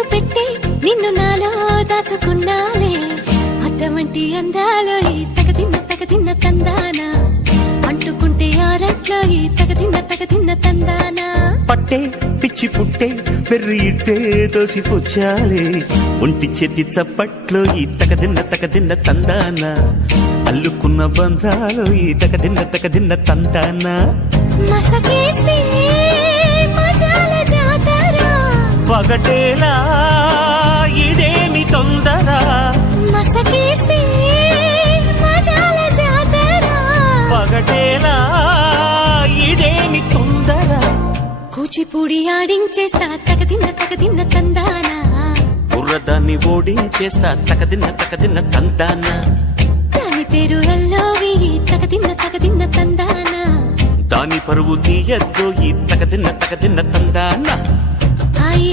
కన్ను పెట్టి నిన్ను నాలో దాచుకున్నాలే అద్దమంటి అందాలో ఈ తగదిన్న తందానా అంటుకుంటే ఆరట్లో ఈ తగదిన్న తందానా పట్టే పిచ్చి పుట్టే వెర్రి ఇట్టే దోసిపుచ్చాలే ఒంటి చేతి చప్పట్లో ఈ తగదిన్న తందానా అల్లుకున్న బంధాలు ఈ తగదిన్న తందానా మసకేస్తే మజాల జాతర పగటేలా ఇదేమి తొందర మసకేస్తే మజాల జాతర పగటేలా ఇదేమి తొందర కూచిపూడి ఆడించేస్తా తగదిన్న తందానా బుర్రదాన్ని ఓడించేస్తా తగదిన్న తందానా దాని పేరు ఎల్లోవి తగదిన్న తందానా దాని పరువు తీయద్దు ఈ తగదిన్న తందానా హాయి